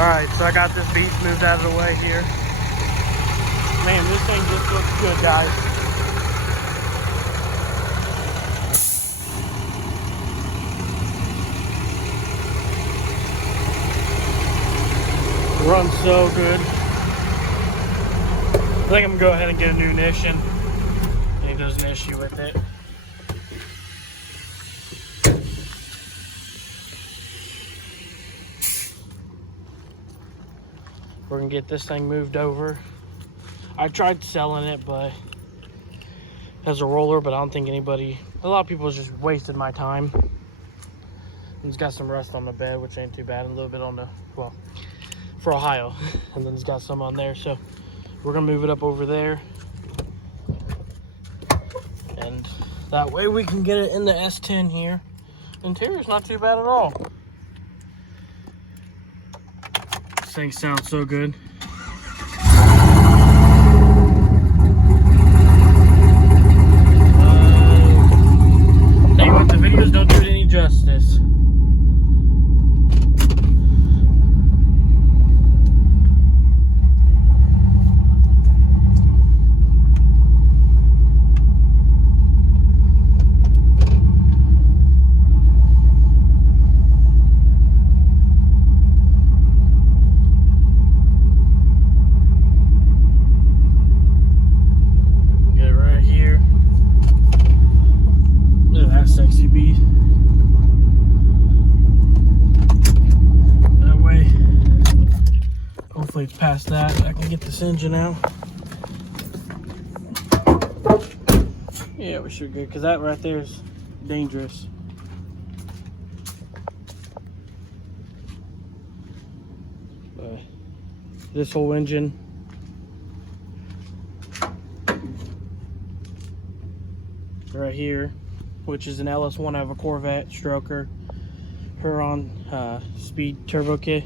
Alright, so I got this beast moved out of the way here. Man, this thing just looks good, guys. It runs so good. I think I'm gonna go ahead and get a new ignition. I think there's an issue with it. We're gonna get this thing moved over. I tried selling it, but as a roller, but I don't think a lot of people just wasted my time. It's got some rust on the bed, which ain't too bad, and a little bit on the, well, for Ohio. And then it's got some on there, so we're gonna move it up over there. And that way we can get it in the S10 here. Interior's not too bad at all. This thing sounds so good. Tell you what, the videos don't do it any justice. Sexy beast. That way, hopefully it's past that. I can get this engine out. Yeah, we should be good, because that right there is dangerous. But this whole engine, right here, which is an LS1 out of a Corvette stroker, her on speed turbo kit,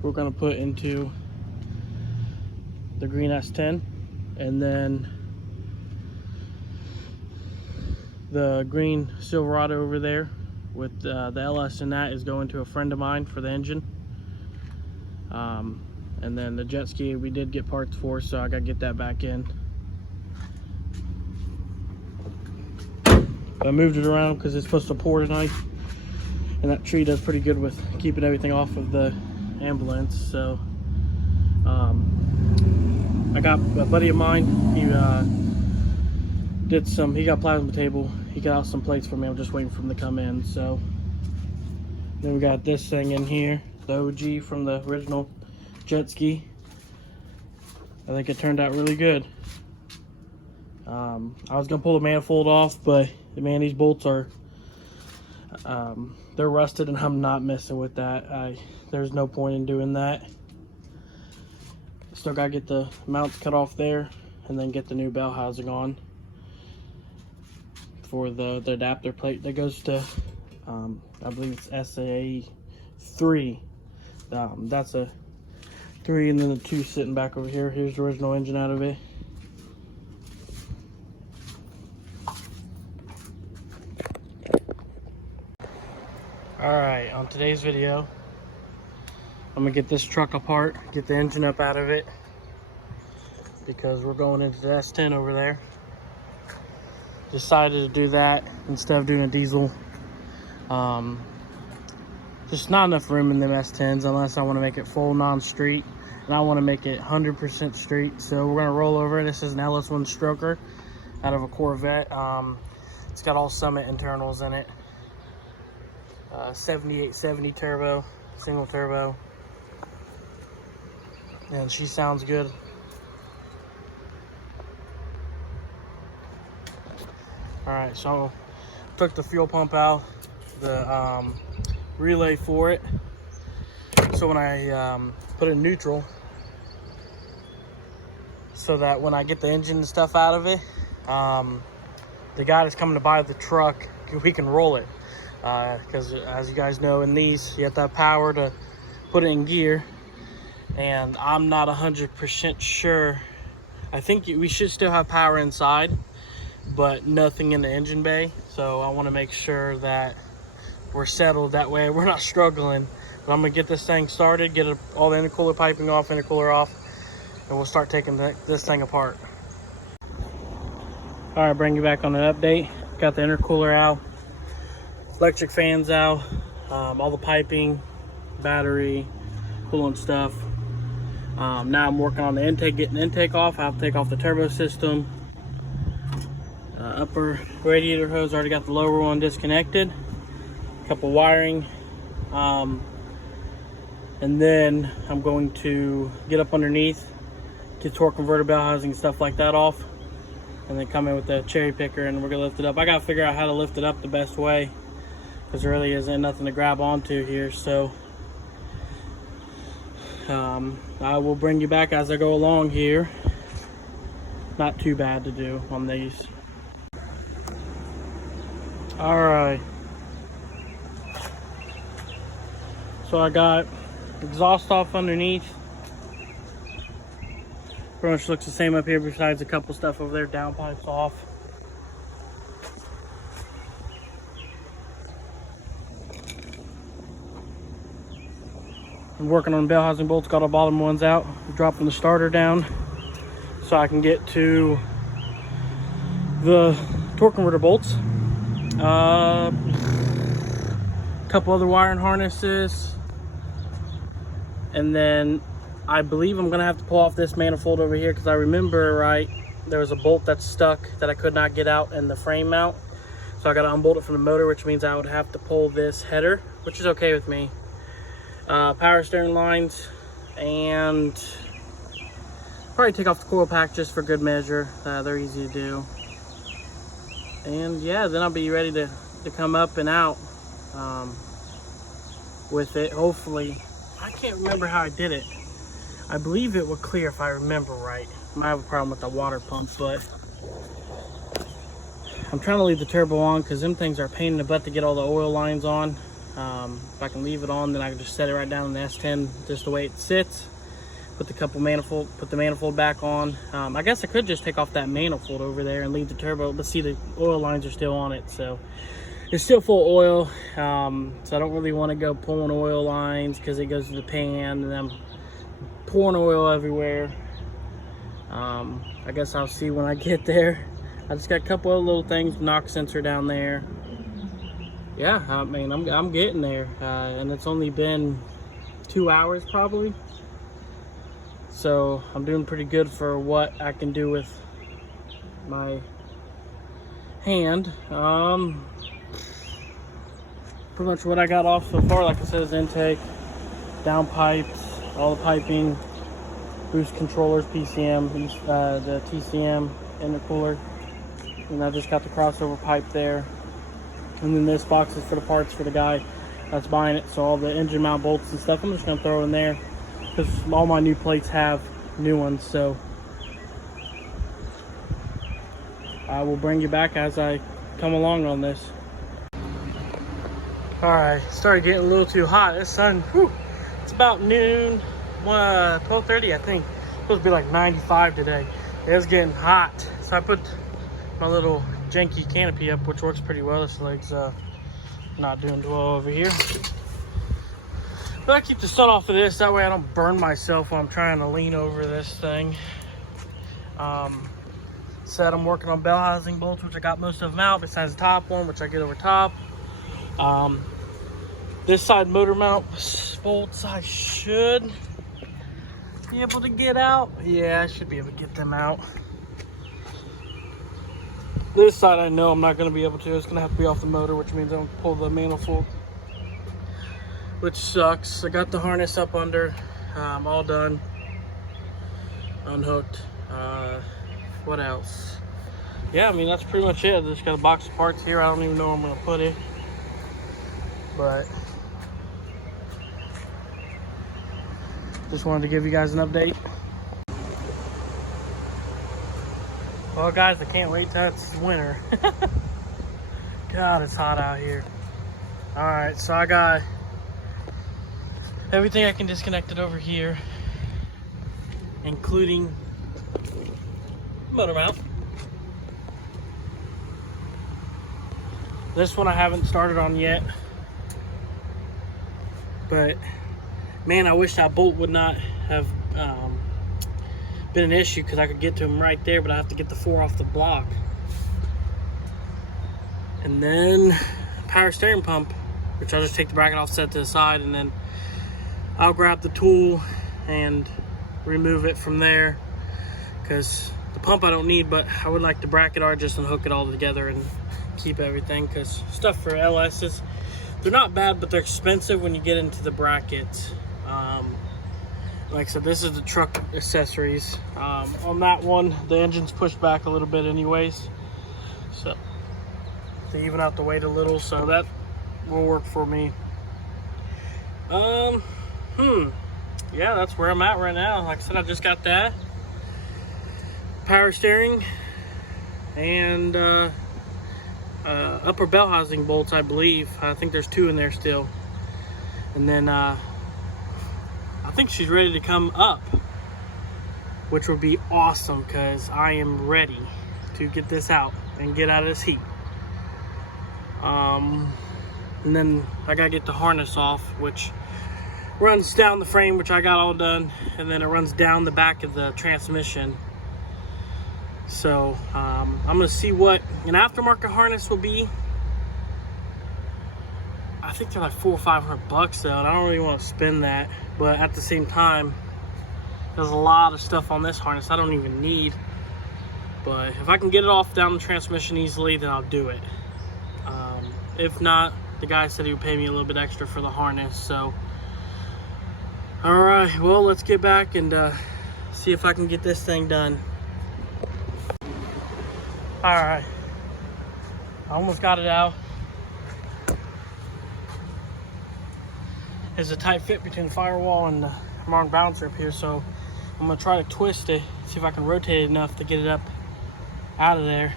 we're going to put into the green S10, and then the green Silverado over there with the LS in that is going to a friend of mine for the engine. And then the jet ski we did get parts for, so I got to get that back in. I moved it around because it's supposed to pour tonight, and that tree does pretty good with keeping everything off of the ambulance. So I got a buddy of mine, he got plasma table, he got out some plates for me. I'm just waiting for him to come in. So then we got this thing in here, the OG from the original jet ski. I think it turned out really good. I was gonna pull the manifold off, but man, these bolts are they're rusted, and I'm not messing with that. There's no point in doing that. Still gotta get the mounts cut off there, and then get the new bell housing on for the adapter plate that goes to I believe it's SA3. That's a 3, and then the 2 sitting back over here. Here's the original engine out of it. Alright, on today's video, I'm gonna get this truck apart, get the engine up out of it, because we're going into the S10 over there. Decided to do that instead of doing a diesel. Just not enough room in them S10s unless I want to make it full non-street, and I want to make it 100% street. So we're gonna roll over. This is an LS1 stroker out of a Corvette. It's got all Summit internals in it. 7870 turbo, single turbo, and she sounds good. Alright, so took the fuel pump out, the relay for it, so when I put it in neutral, so that when I get the engine and stuff out of it, the guy that's coming to buy the truck, we can roll it. Because as you guys know, in these you have to have power to put it in gear, and I'm not 100% sure. I think we should still have power inside, but nothing in the engine bay. So I want to make sure that we're settled, that way we're not struggling But I'm gonna get this thing started, get all the intercooler piping off, intercooler off, and we'll start taking this thing apart. All right, bring you back on an update. Got the intercooler out, electric fans out, all the piping, battery, coolant stuff. Now I'm working on the intake, getting the intake off. I have to take off the turbo system. Upper radiator hose, already got the lower one disconnected. A couple wiring. And then I'm going to get up underneath, get torque converter, bell housing, stuff like that off, and then come in with the cherry picker and we're gonna lift it up. I gotta figure out how to lift it up the best way, because there really isn't nothing to grab onto here. So I will bring you back as I go along here. Not too bad to do on these. All right, so I got exhaust off underneath. Pretty much looks the same up here, besides a couple stuff over there. Downpipes off. I'm working on bell housing bolts, got all bottom ones out. I'm dropping the starter down so I can get to the torque converter bolts. A couple other wiring harnesses, and then I believe I'm gonna have to pull off this manifold over here, because I remember right, there was a bolt that's stuck that I could not get out in the frame mount. So I gotta unbolt it from the motor, which means I would have to pull this header, which is okay with me. Power steering lines, and probably take off the coil pack just for good measure. They're easy to do. And yeah, then I'll be ready to come up and out with it, hopefully. I can't remember how I did it. I believe it would clear if I remember right. I might have a problem with the water pump, but I'm trying to leave the turbo on because them things are a pain in the butt to get all the oil lines on. If I can leave it on, then I can just set it right down in the S10 just the way it sits. Put the manifold back on. I guess I could just take off that manifold over there and leave the turbo, but see, the oil lines are still on it, so it's still full of oil. So I don't really want to go pulling oil lines because it goes to the pan and I'm pouring oil everywhere. I guess I'll see when I get there. I just got a couple of little things, knock sensor down there. Yeah, I mean, I'm getting there, and it's only been 2 hours probably. So I'm doing pretty good for what I can do with my hand. Pretty much what I got off so far, like I said, is intake, down pipes, all the piping, boost controllers, PCM, the TCM intercooler, and I just got the crossover pipe there. And then this box is for the parts for the guy that's buying it. So all the engine mount bolts and stuff, I'm just gonna throw in there, because all my new plates have new ones. So I will bring you back as I come along on this. All right, started getting a little too hot. This sun, whew, it's about noon, 12:30 I think. It's supposed to be like 95 today. It's getting hot. So I put my little janky canopy up, which works pretty well. This leg's not doing well over here. But I keep the sun off of this, that way I don't burn myself when I'm trying to lean over this thing. Said I'm working on bell housing bolts, which I got most of them out, besides the top one, which I get over top. This side motor mount bolts I should be able to get out. Yeah, I should be able to get them out. This side I know I'm not going to be able to. It's going to have to be off the motor, which means I'm going to pull the manifold, which sucks. I got the harness up under, all done, unhooked. What else? Yeah, I mean, that's pretty much it. I just got a box of parts here. I don't even know where I'm going to put it, but just wanted to give you guys an update. Well, guys, I can't wait till it's winter. God, it's hot out here. All right, so I got everything I can disconnect it over here, including motor mount. This one I haven't started on yet. But man, I wish that bolt would not have been an issue, because I could get to him right there, but I have to get the 4 off the block. And then power steering pump, which I'll just take the bracket off, set to the side, and then I'll grab the tool and remove it from there, because the pump I don't need, but I would like the bracket R just and hook it all together and keep everything, because stuff for LS's, they're not bad, but they're expensive when you get into the brackets. Like I said, this is the truck accessories. On that one, the engine's pushed back a little bit anyways, so to even out the weight a little, so that will work for me. Yeah, that's where I'm at right now. Like I said, I just got that power steering and upper bell housing bolts, I believe. I think there's 2 in there still, and then I think she's ready to come up, which would be awesome, because I am ready to get this out and get out of this heat. And then I gotta get the harness off, which runs down the frame, which I got all done, and then it runs down the back of the transmission. So I'm gonna see what an aftermarket harness will be. I think they're like $400 or $500 though, and I don't really want to spend that. But at the same time, there's a lot of stuff on this harness I don't even need. But if I can get it off down the transmission easily, then I'll do it. If not, the guy said he would pay me a little bit extra for the harness. So, all right, well, let's get back and see if I can get this thing done. All right, I almost got it out. There's a tight fit between the firewall and the arm bouncer up here, so I'm gonna try to twist it, see if I can rotate it enough to get it up out of there.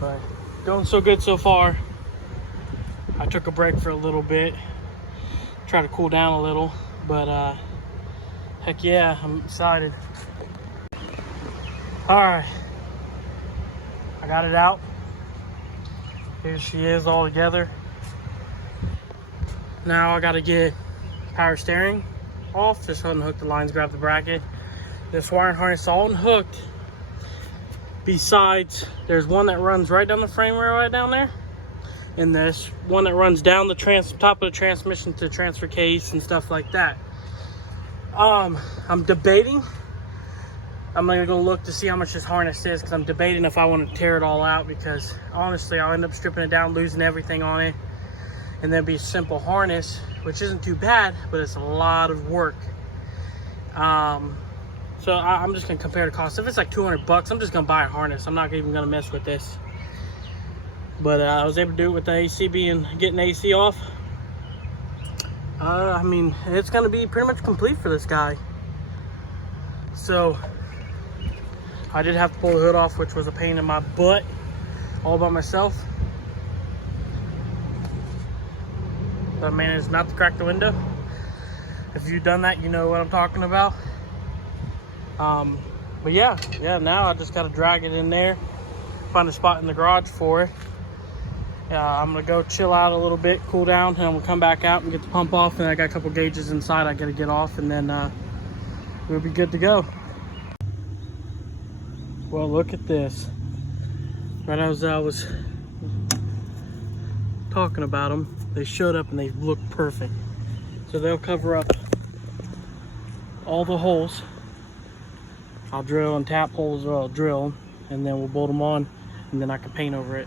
But going so good so far. I took a break for a little bit, try to cool down a little, but heck yeah, I'm excited. All right, I got it out. Here she is all together. Now I gotta get power steering off, just unhook the lines, grab the bracket. This wiring harness all unhooked. Besides, there's one that runs right down the frame rail right down there, and this one that runs down the top of the transmission to transfer case and stuff like that. I'm debating. I'm gonna go look to see how much this harness is, because I'm debating if I want to tear it all out, because honestly I'll end up stripping it down, losing everything on it, and then be a simple harness, which isn't too bad, but it's a lot of work. So I'm just gonna compare the cost. If it's like $200, I'm just gonna buy a harness. I'm not even gonna mess with this. But I was able to do it with the AC being, getting AC off. I mean, it's gonna be pretty much complete for this guy. So I did have to pull the hood off, which was a pain in my butt, all by myself. But I managed not to crack the window. If you've done that, you know what I'm talking about. But yeah, now I just gotta drag it in there, find a spot in the garage for it. I'm gonna go chill out a little bit, cool down, and I'm gonna come back out and get the pump off. And I got a couple gauges inside I gotta get off, and then we'll be good to go. Well, look at this. Right as I was talking about them, they showed up and they look perfect. So they'll cover up all the holes. I'll drill and tap holes, or I'll drill, and then we'll bolt them on, and then I can paint over it.